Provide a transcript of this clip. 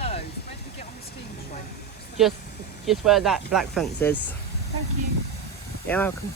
closed. Where do we get on the steam train? Just where that black fence is. Thank you. You're welcome.